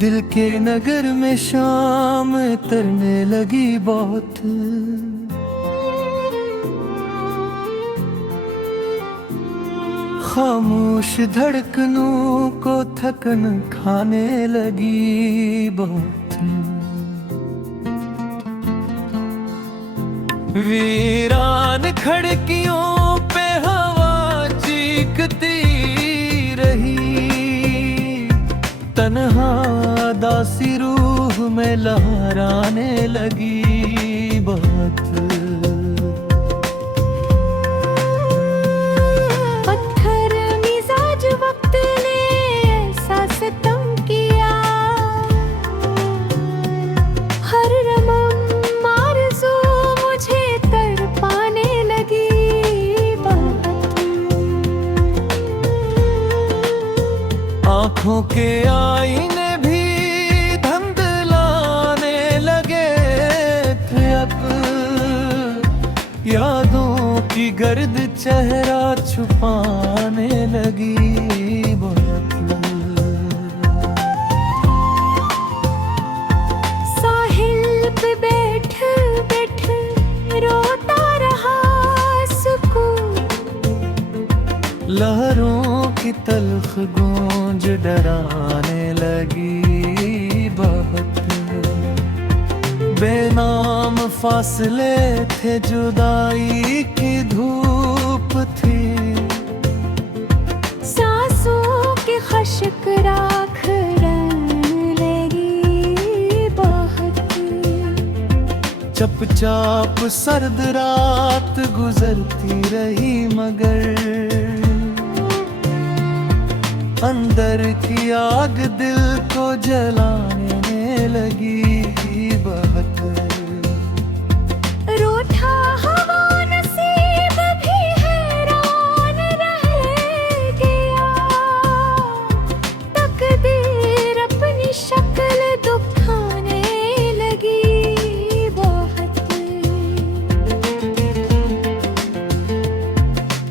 दिल के नगर में शाम तरने लगी बहुत। खामोश धड़कनों को थकन खाने लगी बहुत। वीरान खिड़कियों पे हवा चीखती रही, तन्हा दासी रूह में लहराने लगी बहुत। पत्थर मिजाज वक्त ने ऐसा सितम किया, हर रमम आरज़ू मुझे तड़पाने लगी बहुत। आँखों के आईने भी धुंधलाने लगे थे अब, यादों की गर्द चेहरा छुपाने लगी बहुत। साहिल पे बैठ बैठ रोता रहा सुकून, लहरों की तल्ख गूंज डराने लगी बहुत। बेनाम फासले थे, जुदाई की धूप थी, सांसों के खश्क राख लगी बहुत। चपचाप सर्द रात गुजरती रही मगर अंदर की आग दिल को जलाने लगी बहुत। रूठा हवा नसीब भी हैरान रह गया, तकदीर अपनी शक्ल दिखाने लगी बहुत।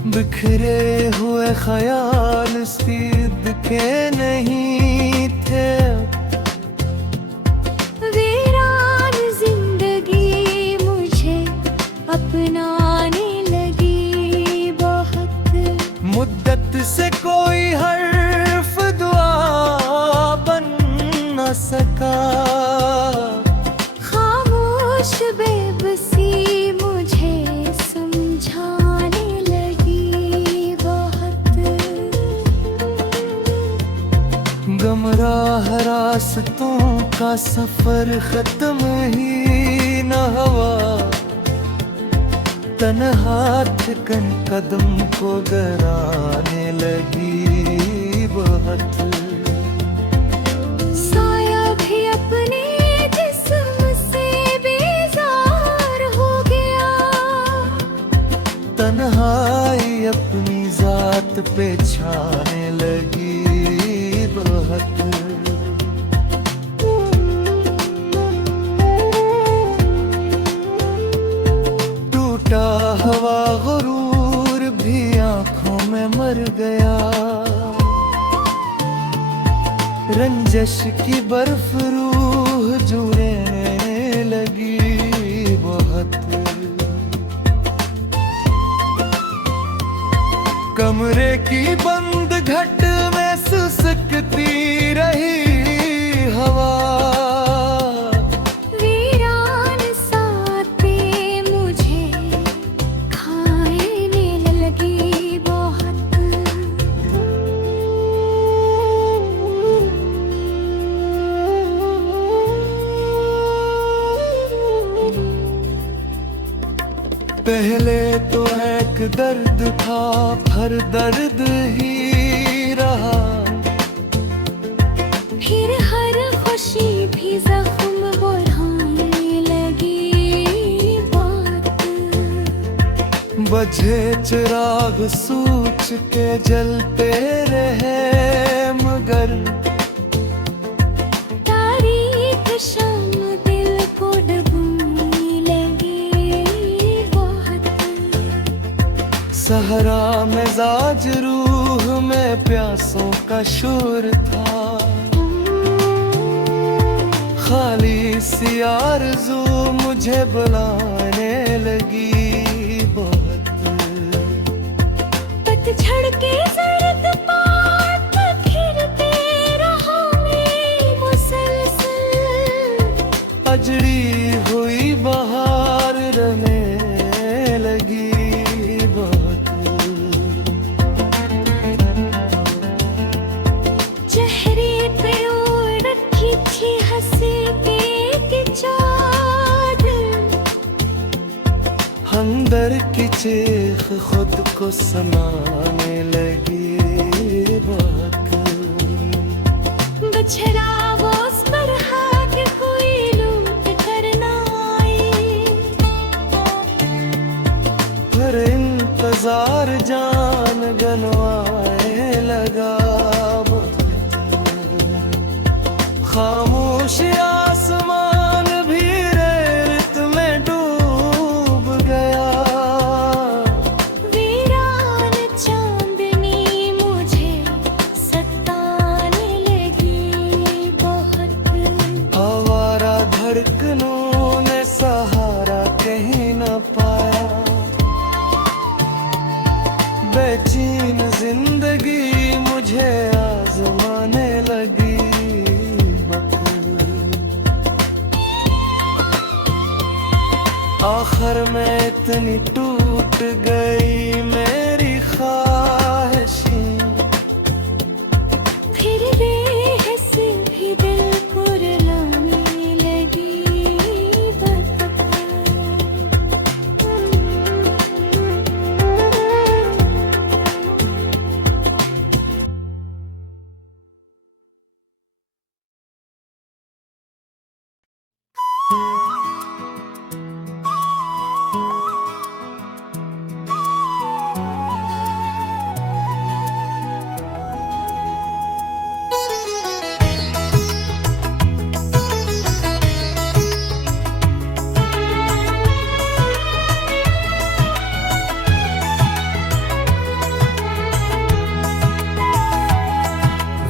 बिखरे हुए ख्याल सिद्ध के नहीं थे, वीरान जिंदगी मुझे अपनाने लगी बहुत। मुद्दत से कोई हर्फ दुआ बन न सका, खामोश बेबसी मुझे समझाने लगी बहुत। गमराह रास्तों का सफर खत्म ही न हुआ, तन्हा थकन कदम को गराने लगी बहुत। साया भी अपने जिस्म से बेजार हो गया, तन्हाई अपनी जात पे छाने लगी बहुत। टूटा हवा गुरूर भी आंखों में मर गया, रंजश की बर्फ रूह जुड़ने लगी बहुत। कमरे की बंद घट में सुसकती रही हवा, वीरान साथी मुझे खाने लगी बहुत। पहले तो एक दर्द था, हर दर्द ही रहा, फिर हर खुशी भी जख्म बढ़ाने लगी बात। बझे चिराग सूझ के जलते रहे मगर तारीख शाम दिल को डूबने लगी बहुत। सहरा मिजाज रूह में प्यासों का शोर था, खाली सी आरज़ू मुझे बुलाने लगी बहुत। पतझड़ के जर्द पात फिरते रहा मैं मुसलसल, अजड़ी हुई बहार रहने लगी बहुत। चेहरे पे ओढ़ रखी थी हंसी की चादर, अंदर की चीख खुद को सुनाने लगी बहुत। बछड़ा वो उस पर हाथ कोई लूट करना आए, फिर इंतजार जान गनवाए लगा बहुत। खामोश आसमान भी रेत में डूब गया, वीरान चांदनी मुझे सताने लगी बहुत। आवारा धड़कनों ने सहारा कहीं न पाया, बेचैन जिंदगी मुझे आजमाने लगी। आखिर में इतनी टूट गई मेरी ख्वाहिशें, फिर बेहस भी दिल कुरलाने लगी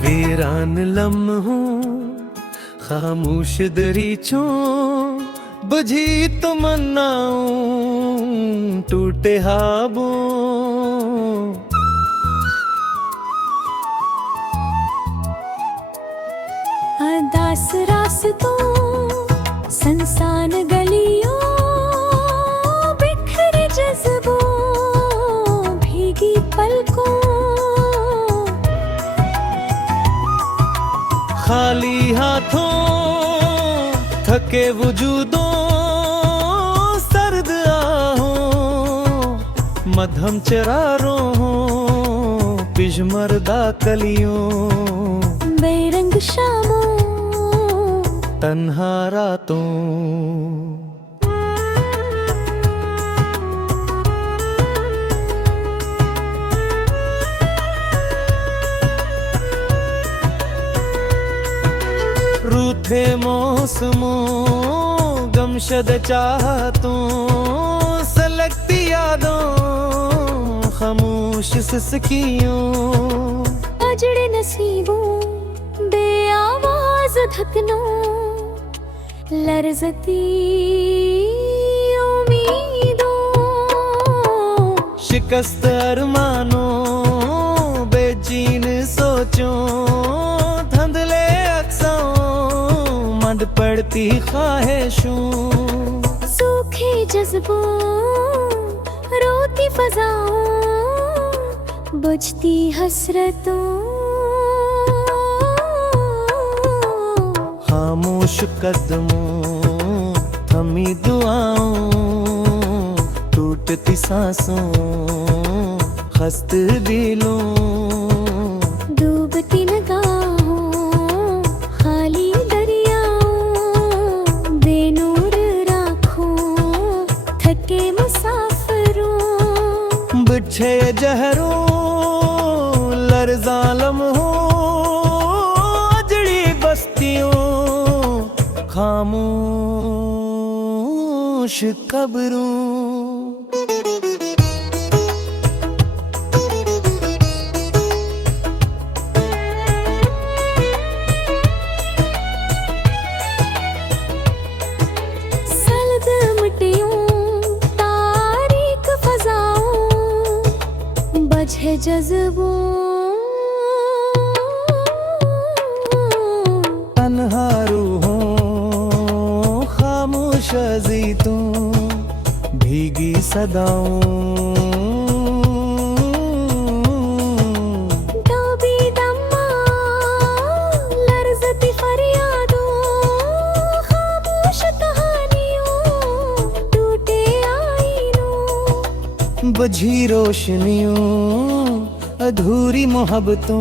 वीरान लम्हों खामोश दरीचों, बुझी तमन्नाओं टूटे ख्वाबों। दास रास्तों संसान गलियों, बिखरे जज्बों भीगी पलकों, खाली हाथों थके वजूदों, सर्द आहों मध्यम चरारों, पिजमरदा कलियों, बेरंग शामों तन्हा रातों। रूठे मौसमों गमशद चाहतों, सलगती यादों खामोश सिसकियों, अजड़े नसीबों बेआवाज धकनों, लरजती उम्मीदों, शिकस्त अरमानों बेचैन सोचों, धंधले अक्सों मंद पड़ती ख्वाहिशों, सूखे जज्बों रोती फजाओं, बुझती हसरतों, खामोश कदमों थमी दुआओं, टूटती सांसों खस्त दिलों, डूबती निगाहों खाली दरियाओं, बेनूर राखों थके मुसाफिरों, बिछे जहरों लर्ज़ा लम्हों, अजड़ी बस्तियों खामोश कब्रों। बुझे जज्बों तन्हा रूहों खामोश अज़ीतों भीगी सदाओं डूबी दम्मा लर्ज़ती फरियादों खामोश कहानियों टूटे आईनों बुझी रोशनियों अधूरी मोहब्बतों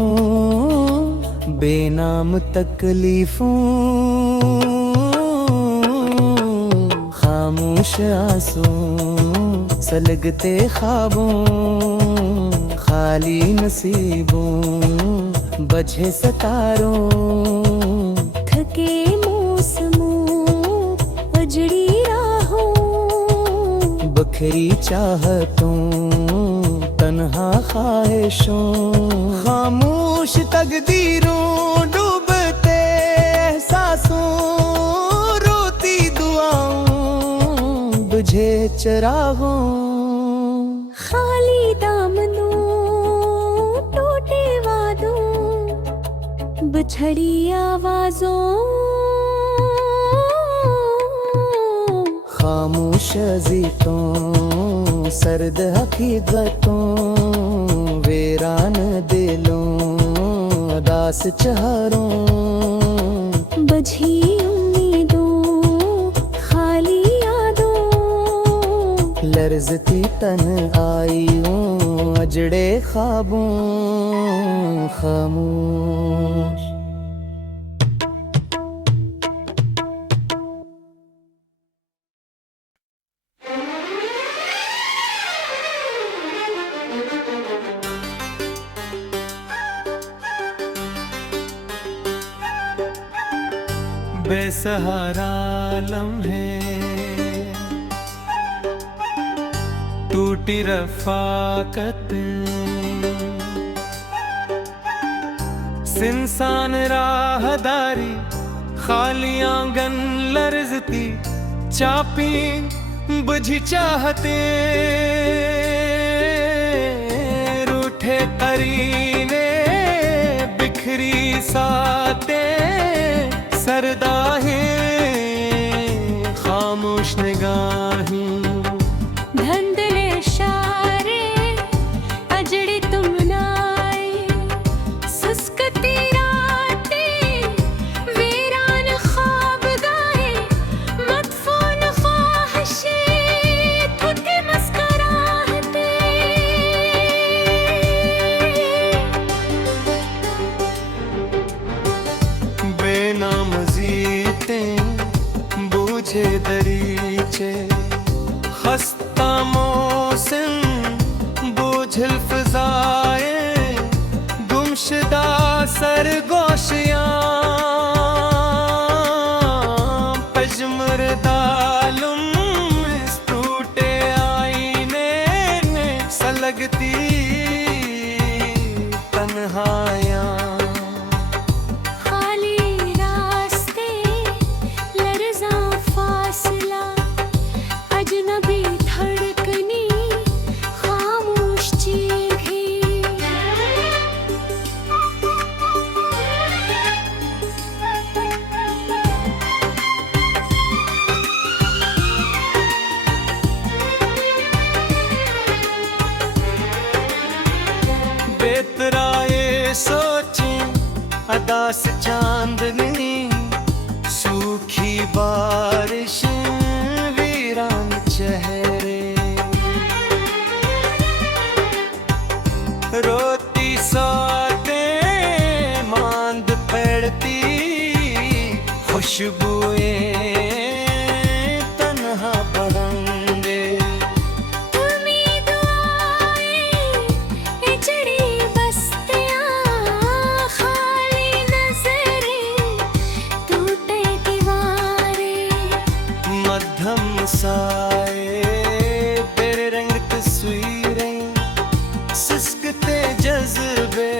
बेनाम तकलीफों खामोश आंसू सलगते ख्वाबों खाली नसीबों बझे सितारों थके मौसमों उजड़ी राहों बखरी चाहतों तन्हा ख्वाहिशों खामोश तकदीरों डूबते एहसासों रोती दुआओं बुझे चिरागों खाली दामनों टूटे वादों बिछड़ी आवाज़ों खामोश अज़ीतों सर्द हकीकतों वीरान दिलों उदास चेहरों बझी उम्मीदों खाली यादों लर्ज़ती तन्हाइयों अजड़े ख्वाबों खामोश बेसहारा लम्हे टूटी रफ़ाकत सिंसान राहदारी खाली आंगन लर्ज़ती चापी बुझी चाहते रूठे करीने बिखरी साते सरदाहें खामोश निगाहें धंधले इशारे अजड़ी तुम नाए सुस्कती रातें वीरान ख्वाब गाए मदफून ख्वाहिशें थके मुस्कुराहटें बेनाम बूझे दरीचे खस्ता मौसम बोझल फ़ज़ाए गुमशदा सरगोशियाँ पजमरदालुम इस टूटे आईने ने सलगती तन्हाइयाँ अजनबी धड़कनी खामोश चीखें बेतराए सोचें अदास चांदनी सूखी बारिश वीरान चेहरे रोती सौतें मांद पड़ती खुशबुएं तन्हा परंदे तुम्ही दुआएं इजड़ी बस्तियां खाली नजरें टूटे दीवारें मध्यम साए तेरे रंग तस्वीरें सिसकते जज्बे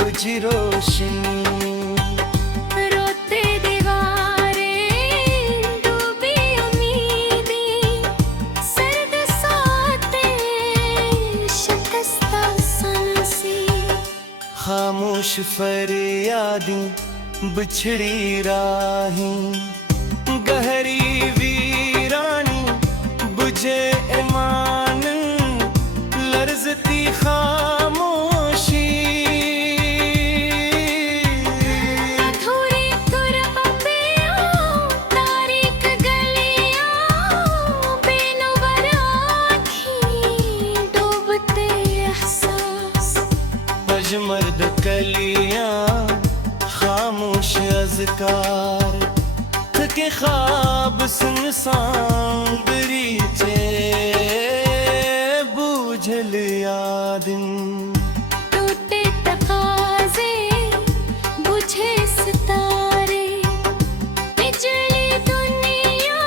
बुझी रोशनी रोते दीवारें डूबी उम्मीदें सर्द सातें शिकस्ता फरियादी बिछड़ी राही गहरी वीरानी बुझे ईमान लर्जती खामोशी अधूरी तुरपियां तारीक गलियां बेनुबर आँखें डूबते एहसास पजमर्द कलियां खामोश अज़कार थके ख्वाब सुनसान दरीचे बूझल यादिन टूटे तकाज़े बुझे सितारे बिजली दुनिया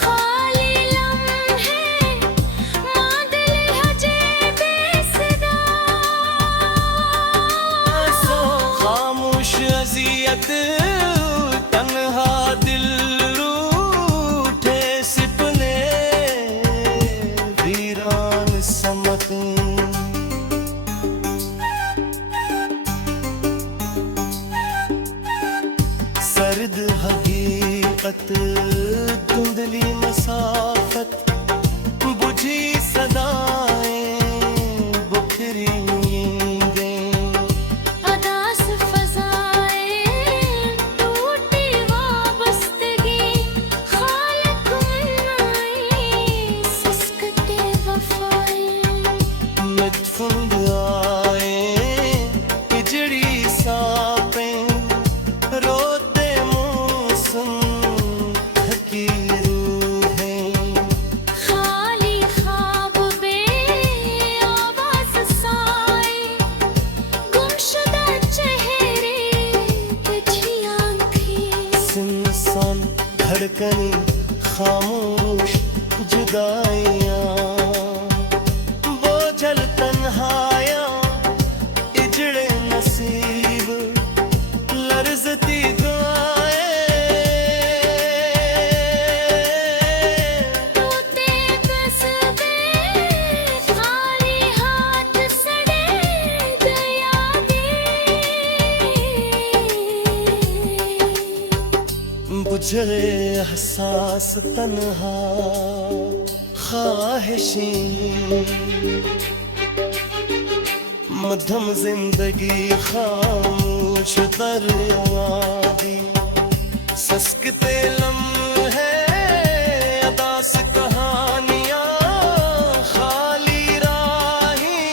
खाली लम्हे मादिल हजे बेसदा सो खामोश अज़ियत तन्हा दिल रूठे सिपने वीरान समतें सर्द हकीकत धुंधली मसाफत बुझी सदाएं बुखरी नींदें अदास फ़ज़ाएं टूटी वाबस्तगी खालिक मनाई सिसकते वफ़ाएं मदफून आए हिजड़ी सापें रोते मौसम थकी रूहें खाली ख्वाब बे आवाज़ साए गुमशुदा चेहरे तुझी आँखें सुनसान धड़कनी खामोश जुदाइयाँ बोझल तन्हायाँ इजड़े नसीब लर्जती दुआएं टूटे कस्बे खाली हाथ सड़े दया दे बुझे एहसास तन्हा ख्वाहिशें मध्यम जिंदगी खामोश दरियादी सस्कते लम्हे अदास कहानियाँ खाली राहें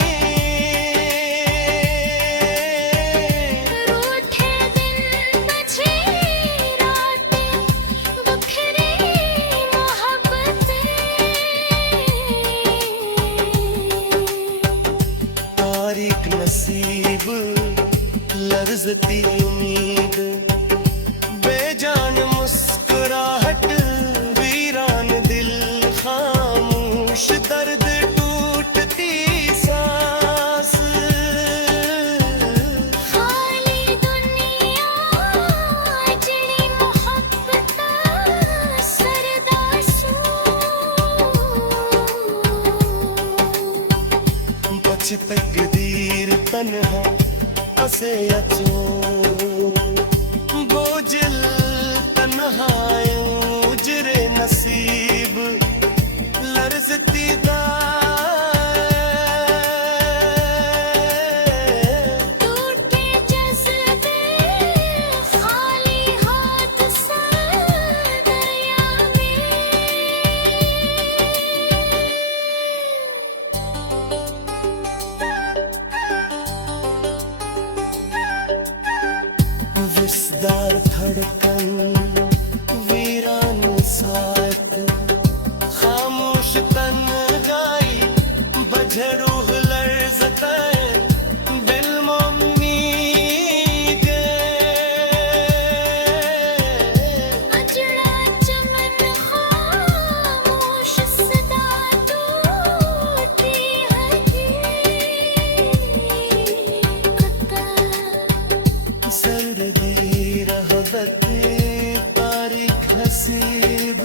रूठे दिन बचे रातें बखरी मोहब्बतें तारीक नसीब लर्जती उम्मीद बेजान मुस्कुराहट वीरान दिल खामोश दर्द टूटती सांस खाली दुनिया अजड़ी मोहब्बत सरदासू बच तकदीर तन्हा असे अचो बोझल तन्हायों उजरे नसीब लर्जती दाएं टूटे जज़्बे खाली हाथ दरिया में विस्दार धड़कन वीरान साथ खामोश तन्हाई बजरूह लर्ज़तें दिल उम्मीदें अजड़ा चमन खामोश सदा टूटी हकीकत सर्दी रहबत तारीख हसीब